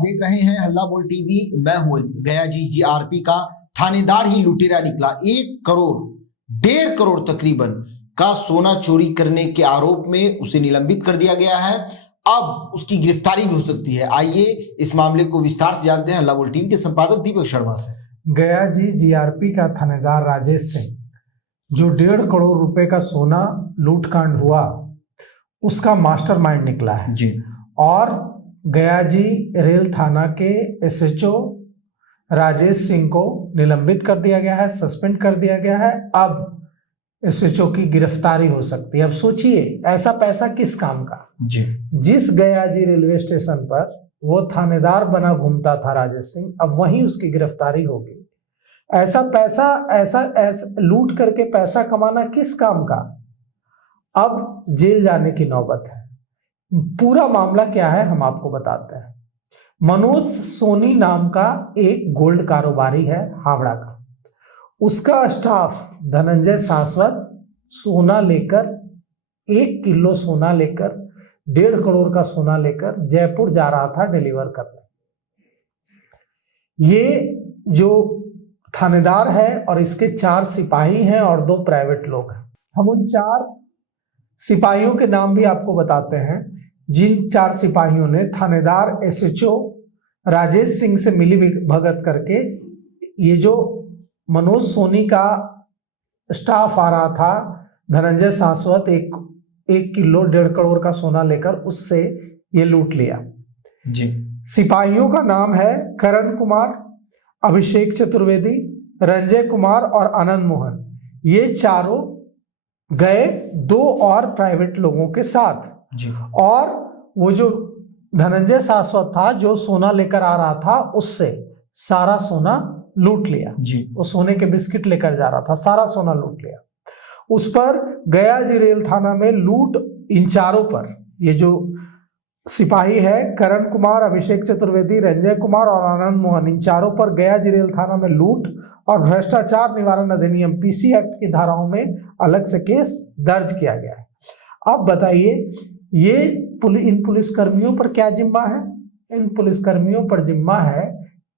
देख रहे हैं हल्ला बोल टीवी। मैं हूं गया जीआरपी का थानेदार ही लुटेरा निकला। 1 करोड़ तकरीबन का सोना चोरी करने के आरोप में उसे निलंबित कर दिया गया है। अब उसकी गिरफ्तारी भी हो सकती है। आइए इस मामले को विस्तार से जानते हैं हल्ला बोल टीवी के संपादक दीपक शर्मा से। गया जीआरपी का थानेदार राजेश सिंह, जो 1.5 करोड़ रुपए का सोना लूटकांड हुआ, उसका मास्टरमाइंड निकला है जी। और गया जी रेल थाना के एसएचओ राजेश सिंह को निलंबित कर दिया गया है, सस्पेंड कर दिया गया है। अब एसएचओ की गिरफ्तारी हो सकती है। अब सोचिए, ऐसा पैसा किस काम का जी। जिस गया जी रेलवे स्टेशन पर वो थानेदार बना घूमता था राजेश सिंह, अब वहीं उसकी गिरफ्तारी होगी। ऐसा पैसा ऐसा लूट करके पैसा कमाना किस काम का? अब जेल जाने की नौबत है। पूरा मामला क्या है हम आपको बताते हैं। मनोज सोनी नाम का एक गोल्ड कारोबारी है हावड़ा का। उसका स्टाफ धनंजय शाश्वत सोना लेकर 1 किलो सोना लेकर 1.5 करोड़ का सोना लेकर जयपुर जा रहा था डिलीवर करने। ये जो थानेदार है और इसके 4 सिपाही हैं और 2 प्राइवेट लोग हैं। हम उन 4 सिपाहियों के नाम भी आपको बताते हैं, जिन 4 सिपाहियों ने थानेदार एसएचओ राजेश सिंह से मिली भगत करके ये जो मनोज सोनी का स्टाफ आ रहा था धनंजय शाश्वत 1 किलो 1.5 करोड़ का सोना लेकर, उससे ये लूट लिया जी। सिपाहियों का नाम है करण कुमार, अभिषेक चतुर्वेदी, रंजय कुमार और आनंद मोहन। ये चारों गए 2 और प्राइवेट लोगों के साथ जी। और वो जो धनंजय शाश्वत था जो सोना लेकर आ रहा था, उससे सारा सोना लूट लिया जी। वो सोने के बिस्किट लेकर जा रहा था, सारा सोना लूट लिया। उस पर गया जी रेल थाना में लूट इन चारों पर, ये जो सिपाही है करण कुमार, अभिषेक चतुर्वेदी, रंजय कुमार और आनंद मोहन, इन चारों पर गया जी रेल थाना में लूट और भ्रष्टाचार निवारण अधिनियम पीसी एक्ट की धाराओं में अलग से केस दर्ज किया गया है। अब बताइए, ये इन पुलिसकर्मियों पर क्या जिम्मा है? इन पुलिसकर्मियों पर जिम्मा है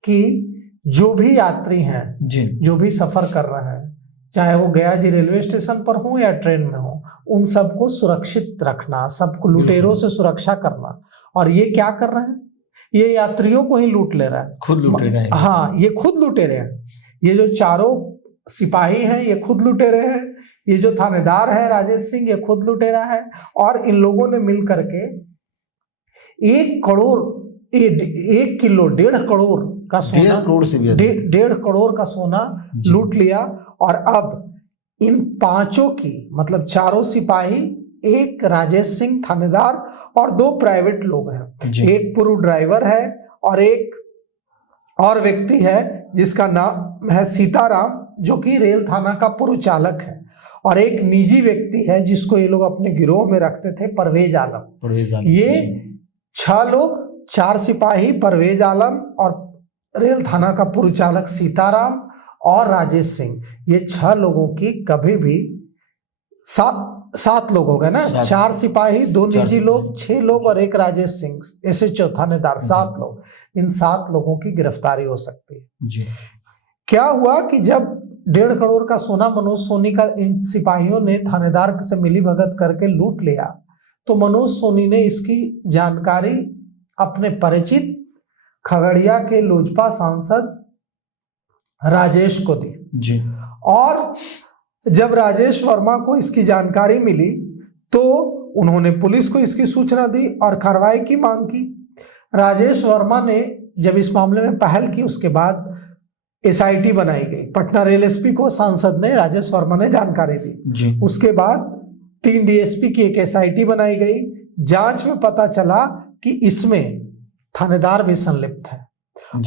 कि जो भी यात्री हैं जी, जो भी सफर कर रहे हैं, चाहे वो गया जी रेलवे स्टेशन पर हो या ट्रेन में हो, उन सबको सुरक्षित रखना, सबको लुटेरों से सुरक्षा करना। और ये क्या कर रहे हैं? ये यात्रियों को ही लूट ले रहा है, खुद लूटे रहे हैं। हाँ, ये खुद लूटे रहे हैं। ये जो चारों सिपाही हैं ये खुद लूटे रहे हैं। ये जो थानेदार है राजेश सिंह, ये खुद लुटेरा है। और इन लोगों ने मिल करके 1 किलो 1.5 करोड़ का सोना, 1.5 करोड़ से भी अधिक, 1.5 करोड़ का सोना लूट लिया। और अब इन 5 की, मतलब 4 सिपाही, 1 राजेश सिंह थानेदार और 2 प्राइवेट लोग हैं। एक पूर्व ड्राइवर है और एक और व्यक्ति है जिसका नाम है सीताराम, जो कि रेल थाना का पूर्व चालक है। और एक निजी व्यक्ति है जिसको ये लोग अपने गिरोह में रखते थे, परवेज आलम। ये 6 लोग, 4 सिपाही, परवेज आलम और रेल थाना का पूर्व चालक सीताराम और राजेश सिंह, ये 6 लोगों की कभी भी 7 लोग हो गए ना, 4 सिपाही, 2 निजी लोग, 6 लोग और 1 राजेश सिंह एसएचओ थानेदार, 7 लोग। इन 7 लोगों की गिरफ्तारी हो सकती है जी। क्या हुआ कि जब 1.5 करोड़ का सोना मनोज सोनी का इन सिपाहियों ने थानेदार से मिली भगत करके लूट लिया, तो मनोज सोनी ने इसकी जानकारी अपने परिचित खगड़िया के लोजपा सांसद राजेश को दी जी। और जब राजेश वर्मा को इसकी जानकारी मिली तो उन्होंने पुलिस को इसकी सूचना दी और कार्रवाई की मांग की। राजेश वर्मा ने जब इस मामले में पहल की, उसके बाद एसआईटी बनाई गई। पटना रेल एसपी को सांसद ने, राजेश वर्मा ने जानकारी दी जी। उसके बाद 3 डीएसपी की एक एसआईटी बनाई गई। जांच में पता चला कि इसमें थानेदार भी संलिप्त है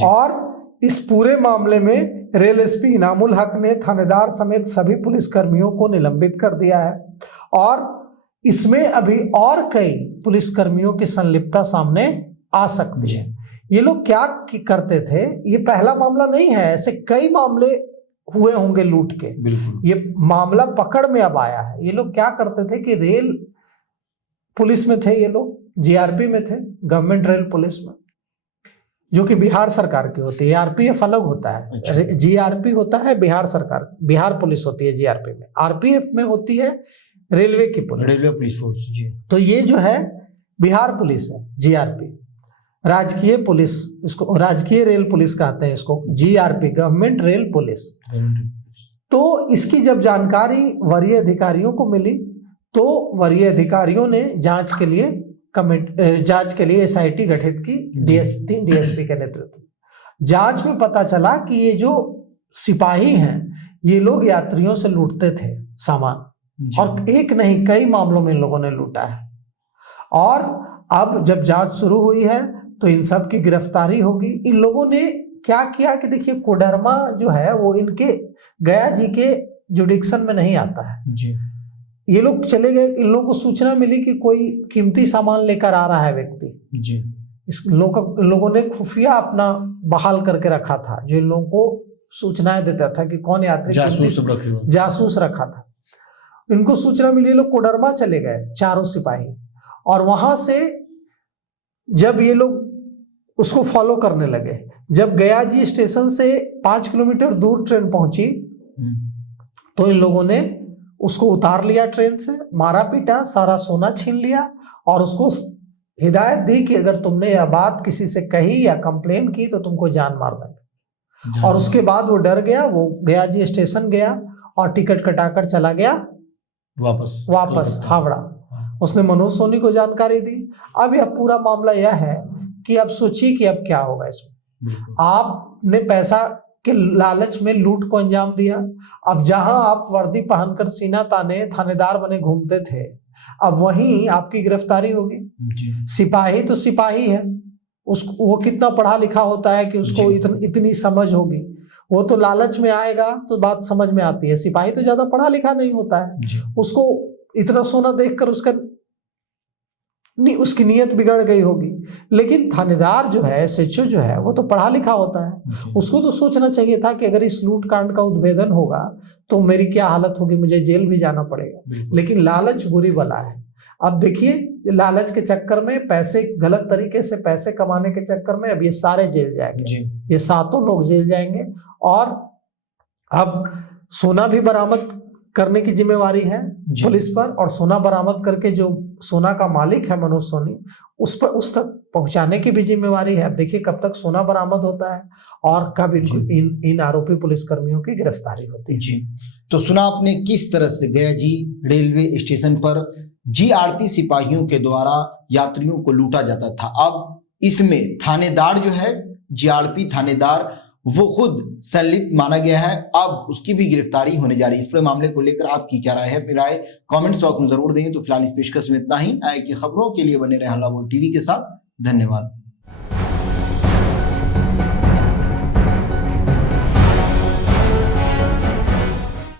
और इस पूरे मामले में रेल एसपी इनामुल हक ने थानेदार समेत सभी पुलिसकर्मियों को निलंबित कर दिया है। और इसमें अभी और कई पुलिसकर्मियों की संलिप्तता सामने आ सकती है। ये लोग क्या करते थे, ये पहला मामला नहीं है, ऐसे कई मामले हुए होंगे लूट के। बिल्कुल। ये मामला पकड़ में अब आया है। ये लोग क्या करते थे कि रेल पुलिस में थे, ये लोग जीआरपी में थे, गवर्नमेंट रेल पुलिस में। जो कि बिहार सरकार की होती है। आरपीएफ अलग होता है, अच्छा। जीआरपी होता है बिहार सरकार, बिहार पुलिस होती है जीआरपी में। आरपीएफ में होती है रेलवे की पुलिस, रेलवे पुलिस फोर्स जी। तो ये जो है बिहार पुलिस है, जीआरपी। राजकीय पुलिस, इसको राजकीय रेल पुलिस कहते हैं इसको, जीआरपी गवर्नमेंट रेल पुलिस। तो इसकी जब जानकारी वरीय अधिकारियों को मिली तो वरीय अधिकारियों ने जांच के लिए एसआईटी गठित की, डीएसपी के नेतृत्व में। जांच में पता चला कि ये जो सिपाही हैं ये लोग यात्रियों से लूटते थे सामान, और एक नहीं कई मामलों में इन लोगों ने लूटा है। और अब जब जांच शुरू हुई है तो इन सब की गिरफ्तारी होगी। इन लोगों ने क्या किया कि देखिए, कोडरमा जो है वो इनके गया जी के जुडिक्शन में नहीं आता है जी। ये लोग चले गए, इन लोगों को सूचना मिली कि कोई कीमती सामान लेकर आ रहा है व्यक्ति जी। इन लोगों ने खुफिया अपना बहाल करके रखा था, जो इन लोगों को सूचनाएं देता था कि कौन यात्री जासूस रखा था। इनको सूचना मिली, लोग कोडरमा चले गए चारों सिपाही, और वहां से जब ये लोग उसको फॉलो करने लगे, जब गया जी स्टेशन से 5 किलोमीटर दूर ट्रेन पहुंची तो इन लोगों ने उसको उतार लिया ट्रेन से, मारा पीटा, सारा सोना छीन लिया, और उसको हिदायत दी कि अगर तुमने यह बात किसी से कही या कंप्लेन की तो तुमको जान मार देंगे। और उसके बाद वो डर गया, वो गया जी स्टेशन गया और टिकट कटाकर चला गया वापस हावड़ा। उसने मनोज सोनी को जानकारी दी। अब यह पूरा मामला यह है कि अब सोचिए कि अब क्या होगा इसमें। आपने पैसा के लालच में लूट को अंजाम दिया। अब जहां आप वर्दी पहनकर सीना ताने थानेदार बने घूमते थे, अब वहीं आपकी गिरफ्तारी होगी। सिपाही तो सिपाही है, उसको वो कितना पढ़ा लिखा होता है कि उसको इतनी समझ होगी। वो तो लालच में आएगा तो बात समझ में आती है। सिपाही तो ज्यादा पढ़ा लिखा नहीं होता है, उसको इतना सोना देखकर उसकी नीयत बिगड़ गई होगी। लेकिन थानेदार जो है, एसएचओ जो है, वो तो पढ़ा लिखा होता है, उसको तो सोचना चाहिए था कि अगर इस लूट कांड का उद्भेदन होगा तो मेरी क्या हालत होगी, मुझे जेल भी जाना पड़ेगा। लेकिन लालच बुरी बला है। अब देखिए, लालच के चक्कर में, पैसे गलत तरीके से पैसे कमाने के चक्कर में अब ये सारे जेल जाएंगे, ये 7 लोग जेल जाएंगे। और अब सोना भी बरामद करने की जिम्मेवारी है पुलिस पर, और सोना बरामद करके जो सोना का मालिक है मनोज सोनी, उस तक पहुंचाने की भी जिम्मेवारी है। अब देखिए कब तक सोना बरामद होता है और कब इन आरोपी पुलिसकर्मियों की गिरफ्तारी होती है। जी, तो सुना आपने किस तरह से गया जी रेलवे स्टेशन पर जीआरपी सिपाहियों के द्वारा यात्रियों को लूटा जाता था। अब इसमें थानेदार जो है, जीआरपी थानेदार, वो खुद संलिप्त माना गया है। अब उसकी भी गिरफ्तारी होने जा रही है। इस पूरे मामले को लेकर आपकी क्या राय है? अपनी राय कमेंट्स बॉक्स में जरूर देंगे। तो फिलहाल इस पेशकश में इतना ही। आए की खबरों के लिए बने रहे हल्ला बोल टीवी के साथ। धन्यवाद।